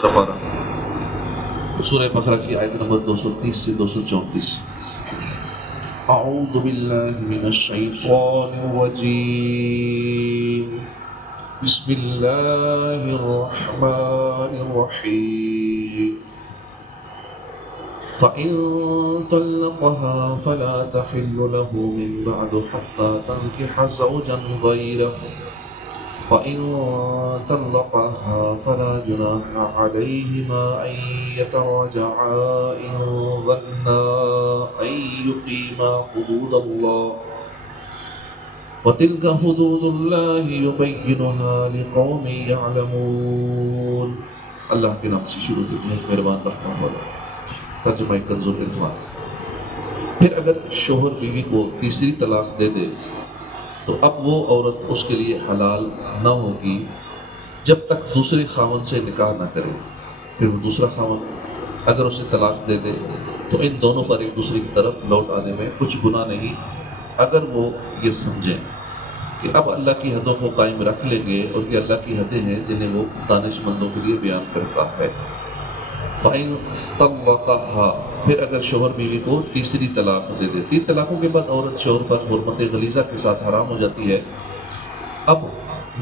سپارہ سورہ بقرہ کی آیت نمبر 230 سے 234. اعوذ باللہ من الشیطان الرجیم. بسم اللہ الرحمن الرحیم. فَإِن طَلَّقَهَا فَلَا تَحِلُّ لَهُ مِن بَعْدُ حَتَّى تَنكِحَ زَوْجًا غَيْرَهُ. فَإِن طَلَّقَهَا فَلَا جُنَاحَ عَلَيْهِمَا أَن يَتَرَاجَعَا إِن ظَنَّا أَن يُقِيمَا حُدُودَ اللَّهِ وَتِلْكَ حُدُودُ اللَّهِ يُبَيِّنُهَا لِقَوْمٍ يَعْلَمُونَ. اللہ کے نام سے شروع ہوتی ہے، مہربان رحمہ والا. ترجمہ کنز العرفان. پھر اگر شوہر بیوی کو تیسری طلاق دے دے تو اب وہ عورت اس کے لیے حلال نہ ہوگی جب تک دوسرے خاوند سے نکاح نہ کرے. پھر وہ دوسرا خاوند اگر اسے طلاق دے دے تو ان دونوں پر ایک دوسرے کی طرف لوٹ آنے میں کچھ گناہ نہیں، اگر وہ یہ سمجھیں کہ اب اللہ کی حدوں کو قائم رکھ لیں گے، اور یہ اللہ کی حدیں ہیں جنہیں وہ دانش مندوں کے لیے بیان کرتا ہے. فَإِن طَلَّقَهَا، پھر اگر شوہر بیوی کو تیسری طلاق دے دے. 3 طلاقوں کے بعد عورت شوہر پر حرمت غلیظہ کے ساتھ حرام ہو جاتی ہے. اب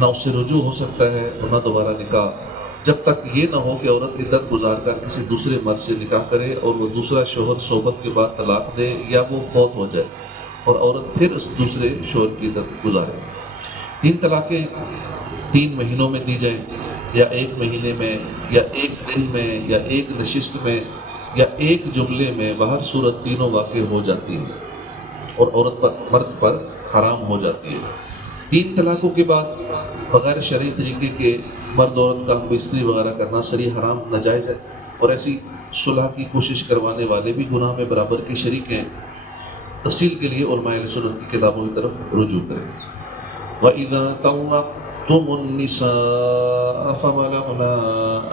نہ اس سے رجوع ہو سکتا ہے اور نہ دوبارہ نکاح، جب تک یہ نہ ہو کہ عورت عدت گزار کر کسی دوسرے مرد سے نکاح کرے اور وہ دوسرا شوہر صحبت کے بعد طلاق دے، یا وہ فوت ہو جائے اور عورت پھر اس دوسرے شوہر کی عدت گزارے. 3 طلاقیں 3 مہینوں میں دی جائیں، یا 1 مہینے میں، یا 1 دن میں، یا 1 نشست میں، یا 1 جملے میں، بہر صورت تینوں واقع ہو جاتی ہیں اور عورت پر مرد پر حرام ہو جاتی ہے. 3 طلاقوں کے بعد بغیر شرعی طریقے کے مرد عورت کا بستری وغیرہ کرنا صریح حرام ناجائز ہے، اور ایسی صلح کی کوشش کروانے والے بھی گناہ میں برابر کے شریک ہیں. تفصیل کے لیے علماء اہل سنت کی کتابوں کی طرف رجوع کریں. وَإِذَا طَلَّقْتُمُ النِّسَاءَ فَبَلَغْنَ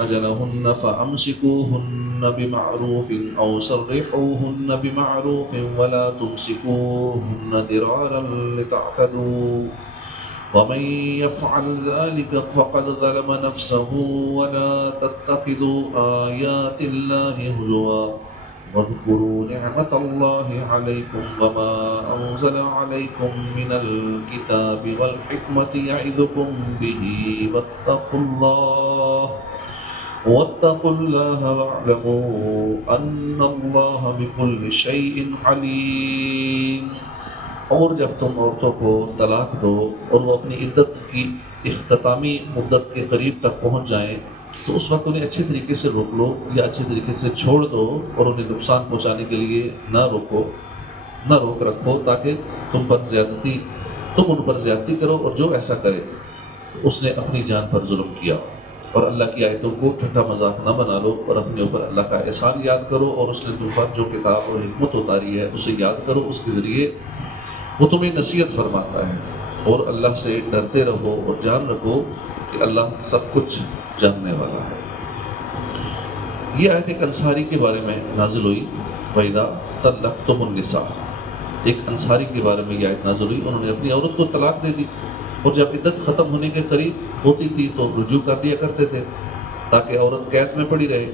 أَجَلَهُنَّ فَأَمْسِكُوهُنَّ بِمَعْرُوفٍ أَوْ سَرِّحُوهُنَّ بِمَعْرُوفٍ وَلَا تُمْسِكُوهُنَّ ضِرَارًا لِتَعْتَدُوا وَمَن يَفْعَلْ ذَلِكَ فَقَدْ ظَلَمَ نَفْسَهُ وَلَا تَتَّخِذُوا آيَاتِ اللَّهِ هُزُوًا وَاذْكُرُوا نِعْمَةَ اللَّهِ عَلَيْكُمْ وَمَا أَنزَلَ عَلَيْكُمْ مِنَ الْكِتَابِ وَالْحِكْمَةِ يَعِظُكُمْ بِهِ وَاتَّقُوا اللَّهَ وَاعْلَمُوا أَنَّ اللَّهَ بِكُلِّ شَيْءٍ عَلِيمٌ. اور جب تم عورتوں کو طلاق دو اور وہ اپنی عدت کی اختتامی مدت کے قریب تک پہنچ جائیں تو اس وقت انہیں اچھے طریقے سے روک لو یا اچھے طریقے سے چھوڑ دو، اور انہیں نقصان پہنچانے کے لیے نہ روک رکھو، تاکہ تم ان پر زیادتی کرو، اور جو ایسا کرے اس نے اپنی جان پر ظلم کیا. اور اللہ کی آیتوں کو ٹھٹا مذاق نہ بنا لو، اور اپنے اوپر اللہ کا احسان یاد کرو، اور اس نے تم پر جو کتاب اور حکمت اتاری ہے اسے یاد کرو. اس کے ذریعے وہ تمہیں نصیحت فرماتا ہے. اور اللہ سے ڈرتے رہو اور جان رکھو کہ اللہ سب کچھ جاننے والا ہے. یہ آیت ایک انصاری کے بارے میں نازل ہوئی. وَإِذَا طَلَّقْتُمُ النِّسَاءَ، ایک انصاری کے بارے میں یہ آیت نازل ہوئی. انہوں نے اپنی عورت کو طلاق دے دی، اور جب عدت ختم ہونے کے قریب ہوتی تھی تو رجوع کر دیا کرتے تھے تاکہ عورت قید میں پڑی رہے.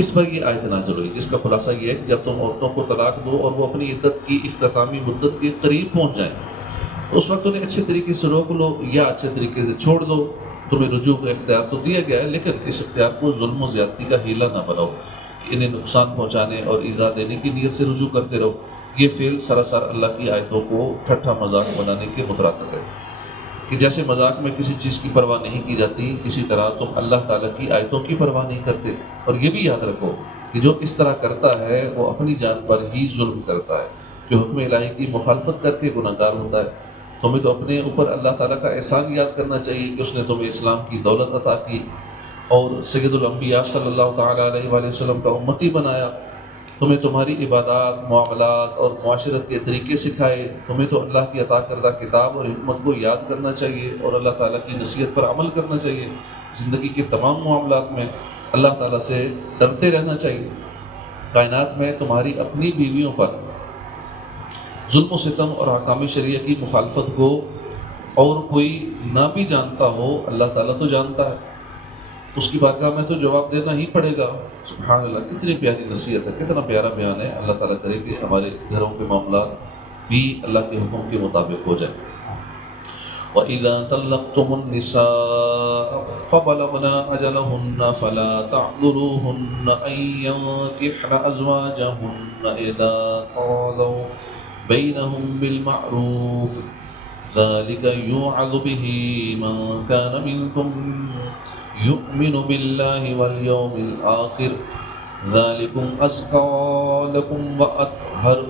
اس پر یہ آیت نازل ہوئی، جس کا خلاصہ یہ ہے کہ جب تم عورتوں کو طلاق دو اور وہ اپنی عدت کی اختتامی مدت کے قریب پہنچ جائیں تو اس وقت انہیں اچھے طریقے سے روک لو یا اچھے طریقے سے چھوڑ دو. تمہیں رجوع کا اختیار تو دیا گیا ہے، لیکن اس اختیار کو ظلم و زیادتی کا ہیلہ نہ بناؤ. انہیں نقصان پہنچانے اور ایذا دینے کی نیت سے رجوع کرتے رہو. یہ فعل سراسر اللہ کی آیتوں کو ٹھٹا مذاق بنانے کے مترادف ہے، کہ جیسے مذاق میں کسی چیز کی پرواہ نہیں کی جاتی، اسی طرح تم اللہ تعالیٰ کی آیتوں کی پرواہ نہیں کرتے. اور یہ بھی یاد رکھو کہ جو اس طرح کرتا ہے وہ اپنی جان پر ہی ظلم کرتا ہے. جو حکم الہی کی مخالفت کر کے گناہ گار ہوتا ہے. تمہیں تو اپنے اوپر اللہ تعالیٰ کا احسان یاد کرنا چاہیے کہ اس نے تمہیں اسلام کی دولت عطا کی اور سید الانبیاء صلی اللہ تعالیٰ علیہ وآلہ وسلم کا امتی بنایا. تمہیں تمہاری عبادات، معاملات اور معاشرت کے طریقے سکھائے. تمہیں تو اللہ کی عطا کردہ کتاب اور حکمت کو یاد کرنا چاہیے اور اللہ تعالیٰ کی نصیحت پر عمل کرنا چاہیے. زندگی کے تمام معاملات میں اللہ تعالیٰ سے ڈرتے رہنا چاہیے. کائنات میں تمہاری اپنی بیویوں پر ظلم و ستم اور احکام شریعہ کی مخالفت کو اور کوئی نہ بھی جانتا ہو، اللہ تعالیٰ تو جانتا ہے. اس کی بارگاہ میں تو جواب دینا ہی پڑے گا۔ سبحان اللہ، کتنی پیاری نصیحت ہے، کتنا پیارا بیان ہے۔ اللہ تعالیٰ کرے کہ ہمارے گھروں کے معاملات بھی اللہ کے حکم کے مطابق ہو جائے۔ وَإِذَا طَلَّقْتُمُ النِّسَاءَ فَبَلَغْنَ أَجَلَهُنَّ فَلَا تَعْضُلُوهُنَّ أَن يَنكِحْنَ أَزْوَاجَهُنَّ إِذَا قَضَوْا بَيْنَهُم بِالْمَعْرُوفِ ذَلِكَ يُوعَظُ بِهِ مَن كَانَ مِنكُم يُؤْمِنُ بِاللَّهِ وَالْيَوْمِ الْآخِرِ ذَلِكُمْ أَزْكَىٰ لَكُمْ وَأَطْهَرُ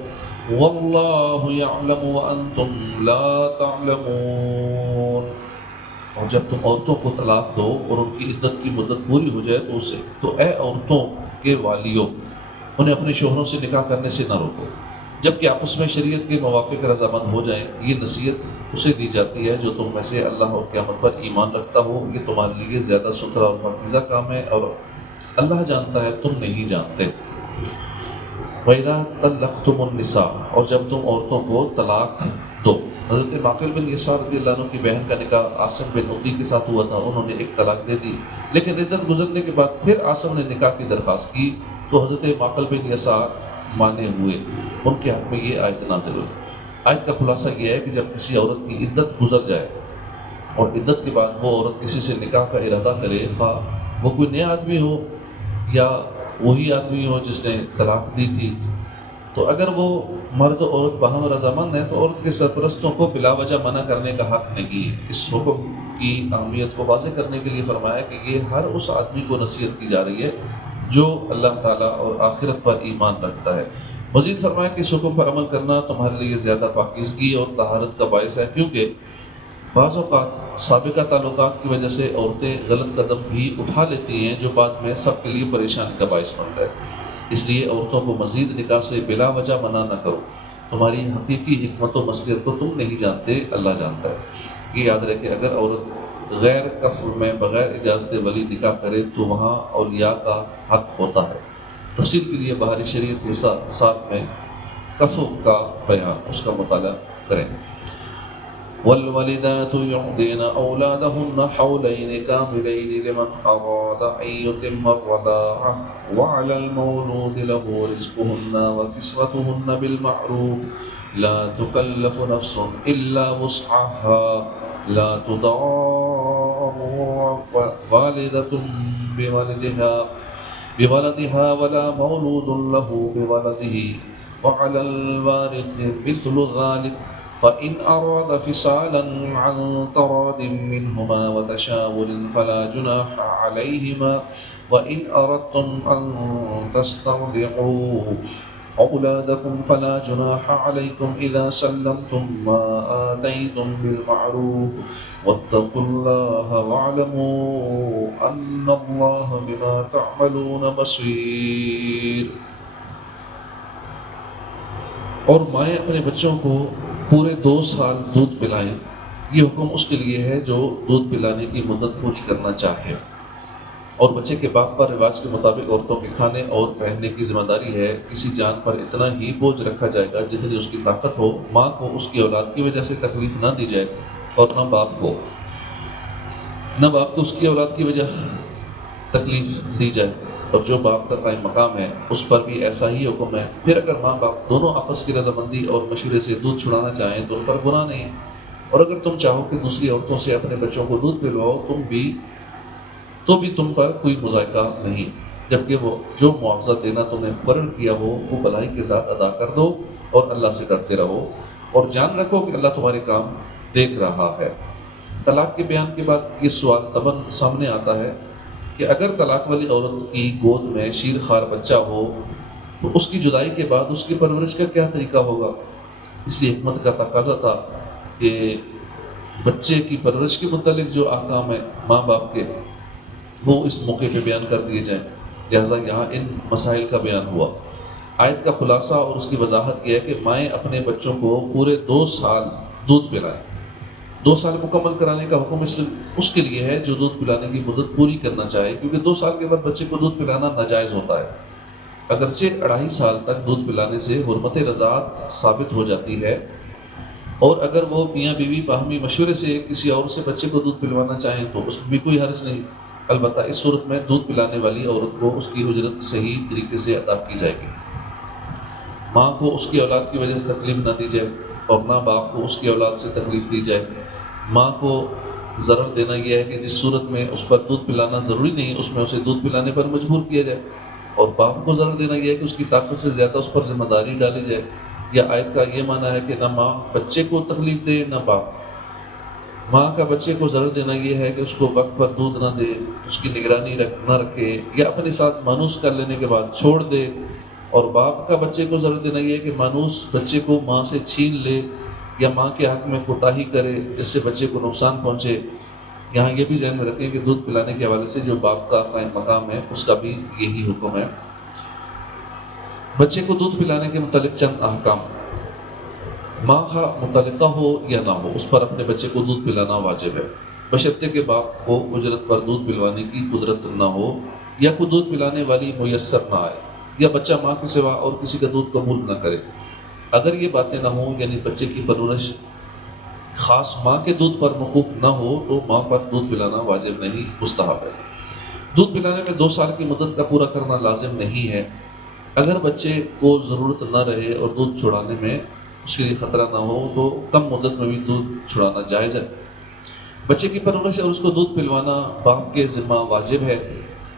واللہ یعلم وانتم لا تعلمون۔ اور جب تم عورتوں کو طلاق دو اور ان کی عدت کی مدت پوری ہو جائے تو اے عورتوں کے والیوں، انہیں اپنے شوہروں سے نکاح کرنے سے نہ روکو جبکہ آپس میں شریعت کے موافق رضامند ہو جائیں۔ یہ نصیحت اسے دی جاتی ہے جو تم میں سے اللہ اور قیامت پر ایمان رکھتا ہو، یہ تمہارے لیے زیادہ ستھرا اور پاکیزہ کام ہے اور اللہ جانتا ہے تم نہیں جانتے۔ وَإِذَا طَلَّقْتُمُ النِّسَاءَ، اور جب تم عورتوں کو طلاق دو۔ حضرت معقل بن یسار رضی اللہ عنہ کی بہن کا نکاح عاصم بن عدی کے ساتھ ہوا تھا، انہوں نے ایک طلاق دے دی، لیکن عدت گزرنے کے بعد پھر عاصم نے نکاح کی درخواست کی تو حضرت معقل بن یسار مانے ہوئے، ان کے حق میں یہ آیت نازل ہوئی۔ آیت کا خلاصہ یہ ہے کہ جب کسی عورت کی عدت گزر جائے اور عدت کے بعد وہ عورت کسی سے نکاح کا ارادہ کرے، خواہ وہ کوئی نیا آدمی ہو یا وہی آدمی ہو جس نے طلاق دی تھی، تو اگر وہ مرد و عورت باہم رضامند ہیں تو عورت کے سرپرستوں کو بلا وجہ منع کرنے کا حق نہیں ہے۔ اس حکم کی اہمیت کو واضح کرنے کے لیے فرمایا کہ یہ ہر اس آدمی کو نصیحت کی جا رہی ہے جو اللہ تعالیٰ اور آخرت پر ایمان رکھتا ہے۔ مزید فرمایا کہ اس حکم پر عمل کرنا تمہارے لیے زیادہ پاکیزگی اور طہارت کا باعث ہے، کیونکہ بعض اوقات سابقہ تعلقات کی وجہ سے عورتیں غلط قدم بھی اٹھا لیتی ہیں جو بعد میں سب کے لیے پریشانی کا باعث بنتا ہے۔ اس لیے عورتوں کو مزید نکاح سے بلا وجہ منع نہ کرو، تمہاری حقیقی حکمت و مصلحت کو تم نہیں جانتے، اللہ جانتا ہے۔ یہ یاد رکھے اگر عورت غیر کفر میں بغیر اجازت ولی نکاح کرے تو وہاں اولیاء کا حق ہوتا ہے۔ تفصیل کے لیے بہاری شریعت کے ساتھ میں کفر کا بیان اس کا مطالعہ کریں۔ والوالدات يرضعن أولادهن حولين كاملين لمن أراد أن يتم الرضاعة وعلى المولود له رزقهن وكسوتهن بالمعروف لا تكلف نفس إلا وسعها لا تضار والدة بولدها ولا مولود له بولده وعلى الوارث مثل ذلك فإن أراد فصالا عن تراض منهما وتشاور فلا جناح عليهما وإن أردتم أن تسترضعوا أولادكم فلا جناح عليكم إذا سلمتم ما آتيتم بالمعروف واتقوا الله واعلموا أن الله بما تعملون بصير۔ اور مائیں اپنے بچوں کو پورے 2 سال دودھ پلائیں، یہ حکم اس کے لیے ہے جو دودھ پلانے کی مدت پوری کرنا چاہے، اور بچے کے باپ پر رواج کے مطابق عورتوں کے کھانے اور پہننے کی ذمہ داری ہے۔ کسی جان پر اتنا ہی بوجھ رکھا جائے گا جتنی اس کی طاقت ہو۔ ماں کو اس کی اولاد کی وجہ سے تکلیف نہ دی جائے اور نہ باپ کو اس کی اولاد کی وجہ تکلیف دی جائے، اور جو باپ کا قائم مقام ہے اس پر بھی ایسا ہی حکم ہے۔ پھر اگر ماں باپ دونوں آپس کی رضامندی اور مشورے سے دودھ چھڑانا چاہیں تو ان پر گناہ نہیں، اور اگر تم چاہو کہ دوسری عورتوں سے اپنے بچوں کو دودھ پلواؤ تو بھی تم پر کوئی مذائقہ نہیں، جبکہ وہ جو معاوضہ دینا تم نے مقرر کیا ہو وہ بھلائی کے ساتھ ادا کر دو اور اللہ سے ڈرتے رہو اور جان رکھو کہ اللہ تمہارے کام دیکھ رہا ہے۔ طلاق کے بیان کے بعد یہ سوال طبعاً سامنے آتا ہے کہ اگر طلاق والی عورت کی گود میں شیر خوار بچہ ہو تو اس کی جدائی کے بعد اس کی پرورش کا کیا طریقہ ہوگا؟ اس لیے حکمت کا تقاضا تھا کہ بچے کی پرورش کے متعلق جو احکام ہیں ماں باپ کے وہ اس موقع پہ بیان کر دیے جائیں، لہٰذا یہاں ان مسائل کا بیان ہوا۔ آیت کا خلاصہ اور اس کی وضاحت یہ ہے کہ مائیں اپنے بچوں کو پورے 2 سال دودھ پلائیں۔ 2 سال مکمل کرانے کا حکم اس کے لیے ہے جو دودھ پلانے کی مدت پوری کرنا چاہے، کیونکہ 2 سال کے بعد بچے کو دودھ پلانا ناجائز ہوتا ہے۔ اگرچہ 2.5 سال تک دودھ پلانے سے حرمت رضاعت ثابت ہو جاتی ہے، اور اگر وہ میاں بیوی باہمی مشورے سے کسی اور سے بچے کو دودھ پلوانا چاہیں تو اس میں بھی کوئی حرج نہیں، البتہ اس صورت میں دودھ پلانے والی عورت کو اس کی اجرت صحیح طریقے سے ادا کی جائے گی۔ ماں کو اس کی اولاد کی وجہ سے تکلیف نہ دی جائے اور نہ باپ کو اس کی اولاد سے تکلیف دی جائے۔ ماں کو ضرر دینا یہ ہے کہ جس صورت میں اس پر دودھ پلانا ضروری نہیں اس میں اسے دودھ پلانے پر مجبور کیا جائے، اور باپ کو ضرر دینا یہ ہے کہ اس کی طاقت سے زیادہ اس پر ذمہ داری ڈالی جائے۔ یا آیت کا یہ معنی ہے کہ نہ ماں بچے کو تکلیف دے نہ باپ۔ ماں کا بچے کو ضرر دینا یہ ہے کہ اس کو وقت پر دودھ نہ دے، اس کی نگرانی نہ رکھے یا اپنے ساتھ مانوس کر لینے کے بعد چھوڑ دے، اور باپ کا بچے کو ضرر دینا یہ ہے کہ مانوس بچے کو ماں سے چھین لے یا ماں کے حق میں کوتاہی کرے جس سے بچے کو نقصان پہنچے۔ یہاں یہ بھی ذہن میں رکھیں کہ دودھ پلانے کے حوالے سے جو باپ کا قائم مقام ہے اس کا بھی یہی حکم ہے۔ بچے کو دودھ پلانے کے متعلق چند احکام۔ ماں کا متعلقہ ہو یا نہ ہو اس پر اپنے بچے کو دودھ پلانا واجب ہے، بشرطے کہ باپ کو اجرت پر دودھ پلوانے کی قدرت نہ ہو یا کوئی دودھ پلانے والی میسر نہ آئے یا بچہ ماں کے سوا اور کسی کا دودھ قبول نہ کرے۔ اگر یہ باتیں نہ ہوں یعنی بچے کی پرورش خاص ماں کے دودھ پر موقوف نہ ہو تو ماں پر دودھ پلانا واجب نہیں، مستحب ہے۔ دودھ پلانے میں 2 سال کی مدت کا پورا کرنا لازم نہیں ہے۔ اگر بچے کو ضرورت نہ رہے اور دودھ چھڑانے میں اس کے لیے خطرہ نہ ہو تو کم مدت میں بھی دودھ چھڑانا جائز ہے۔ بچے کی پرورش اور اس کو دودھ پلوانا باپ کے ذمہ واجب ہے،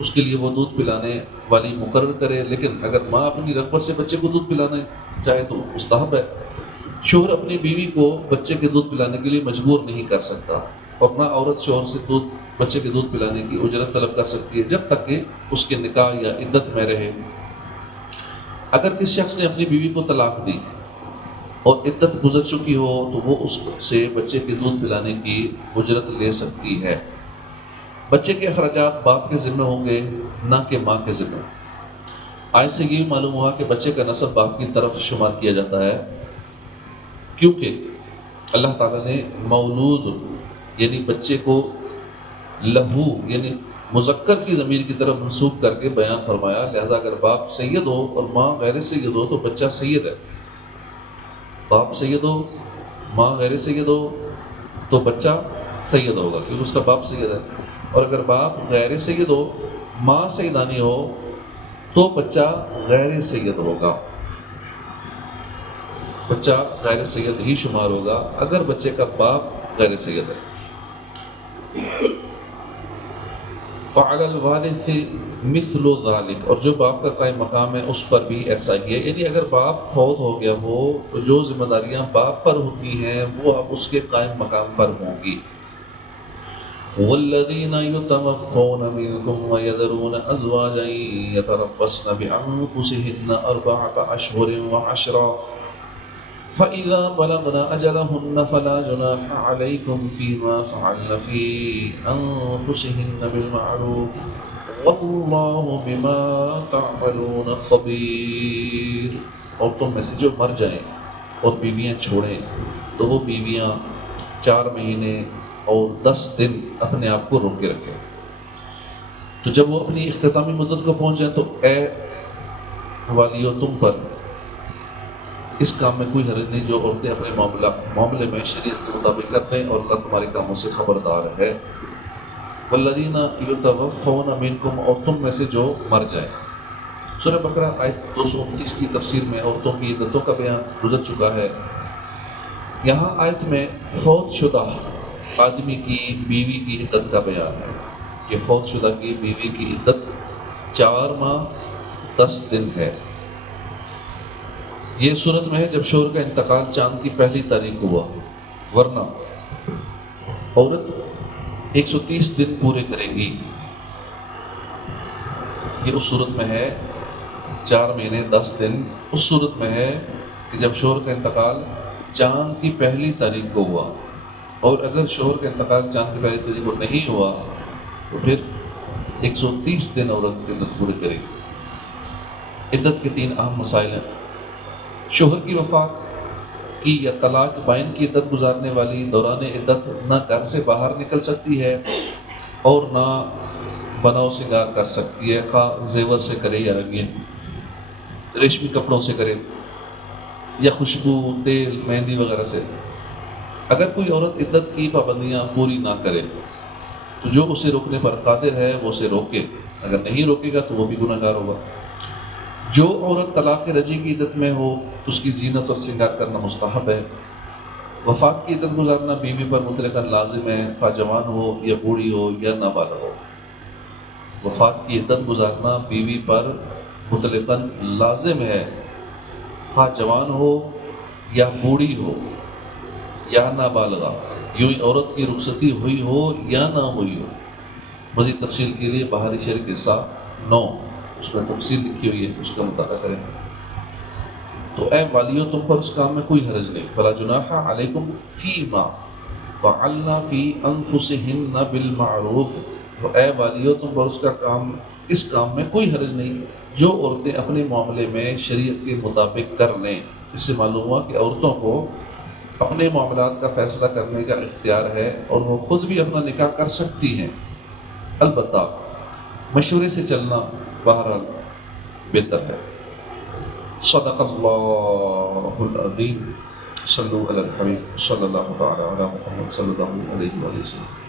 اس کے لیے وہ دودھ پلانے والی مقرر کرے، لیکن اگر ماں اپنی رغبت سے بچے کو دودھ پلانا چاہے تو مستحب ہے۔ شوہر اپنی بیوی کو بچے کے دودھ پلانے کے لیے مجبور نہیں کر سکتا، اور نہ عورت شوہر سے بچے کے دودھ پلانے کی اجرت طلب کر سکتی ہے جب تک کہ اس کے نکاح یا عدت میں رہے۔ اگر کسی شخص نے اپنی بیوی کو طلاق دی اور عدت گزر چکی ہو تو وہ اس سے بچے کے دودھ پلانے کی اجرت لے سکتی ہے۔ بچے کے اخراجات باپ کے ذمہ ہوں گے نہ کہ ماں کے ذمہ۔ آج سے یہ معلوم ہوا کہ بچے کا نسب باپ کی طرف شمار کیا جاتا ہے، کیونکہ اللہ تعالیٰ نے مولود یعنی بچے کو لہو یعنی مذکر کی ضمیر کی طرف منسوب کر کے بیان فرمایا، لہذا اگر باپ سید ہو اور ماں غیر سید ہو تو بچہ سید ہے۔ باپ سید ہو ماں غیر سید ہو تو بچہ سید ہوگا کیونکہ اس کا باپ سید ہے، اور اگر باپ غیر سید ہو ماں سیدانی ہو تو بچہ غیر سید ہوگا، بچہ غیر سید ہی شمار ہوگا اگر بچے کا باپ غیر سید ہے۔ فعلی الوارث مثل ذلك، اور جو باپ کا قائم مقام ہے اس پر بھی ایسا ہی ہے، یعنی اگر باپ فوت ہو گیا ہو تو جو ذمہ داریاں باپ پر ہوتی ہیں وہ اب اس کے قائم مقام پر ہوں گی۔ والذین یتوفون منکم ویذرون ازواجا یتربصن بانفسہن 4 اشہر وعشرا فَإِذَا بَلَغْنَ أَجَلَهُنَّ فَلَا جُنَاحَ عَلَيْكُمْ فِيمَا فَعَلْنَ فِي أَنفُسِهِنَّ بِالْمَعْرُوفِ وَاللَّهُ بِمَا تَعْمَلُونَ خَبِيرٌ۔ اور تم میں سے جو مر جائیں اور بیویاں چھوڑیں تو وہ بیویاں 4 مہینے اور 10 دن اپنے آپ کو روکے رکھیں، تو جب وہ اپنی اختتامی مدت کو پہنچ جائیں تو اے والیو تم پر اس کام میں کوئی حرج نہیں جو عورتیں اپنے معاملے میں شریعت کے مطابق کرتے ہیں اور اللہ تمہارے کاموں سے خبردار ہے۔ والذین یتوفون منکم، اور تم میں سے جو مر جائیں۔ سورہ بقرہ آیت 229 کی تفسیر میں عورتوں کی عدتوں کا بیان گزر چکا ہے۔ یہاں آیت میں فوت شدہ آدمی کی بیوی کی عدت کا بیان ہے کہ فوت شدہ کی بیوی کی عدت 4 ماہ 10 دن ہے۔ یہ صورت میں ہے جب شوہر کا انتقال چاند کی پہلی تاریخ ہوا، ورنہ عورت 130 دن پورے کرے گی۔ یہ اس صورت میں ہے 4 مہینے 10 دن، اس صورت میں ہے کہ جب شوہر کا انتقال چاند کی پہلی تاریخ کو ہوا، اور اگر شوہر کا انتقال چاند کی پہلی تاریخ کو نہیں ہوا تو پھر 130 دن عورت عدت پورے کرے گی۔ عدت کے 3 اہم مسائل ہیں۔ شوہر کی وفات کی یا طلاق بائن کی عدت گزارنے والی دوران عدت نہ گھر سے باہر نکل سکتی ہے اور نہ بناؤ سنگار کر سکتی ہے، خواہ زیور سے کرے یا رنگین ریشمی کپڑوں سے کرے یا خوشبو تیل مہندی وغیرہ سے۔ اگر کوئی عورت عدت کی پابندیاں پوری نہ کرے تو جو اسے روکنے پر قادر ہے وہ اسے روکے، اگر نہیں روکے گا تو وہ بھی گناہ گار ہوگا۔ جو عورت طلاق رجعی کی عدت میں ہو اس کی زینت اور سنگار کرنا مستحب ہے۔ وفات کی عدت گزارنا بیوی پر مطلقاً لازم ہے، خواہ جوان ہو یا بوڑھی ہو یا نابالغ ہو۔ وفات کی عدت گزارنا بیوی پر مطلقاً لازم ہے، خواہ جوان ہو یا بوڑھی ہو یا نابالغہ، یوں ہی عورت کی رخصتی ہوئی ہو یا نہ ہوئی ہو۔ مزید تفصیل کے لیے بہاری شعر کے ساتھ 9 اس میں تفصیل لکھی ہوئی ہے، اس کا مطالعہ کریں۔ تو اے والیوں تم پر اس کام میں کوئی حرج نہیں، فلا جناح علیکم فیما فعلنا فی انفسہن بالمعروف، تو اے والیوں تم پر اس کام میں کوئی حرج نہیں جو عورتیں اپنے معاملے میں شریعت کے مطابق کر لیں۔ اس سے معلوم ہوا کہ عورتوں کو اپنے معاملات کا فیصلہ کرنے کا اختیار ہے اور وہ خود بھی اپنا نکاح کر سکتی ہیں، البتہ مشورے سے چلنا بہرحال بہتر ہے۔ صدق اللہ العظیم۔ صلو علی الحبیب صلی اللہ تعالی علی محمد صلی اللہ علیہ وسلم۔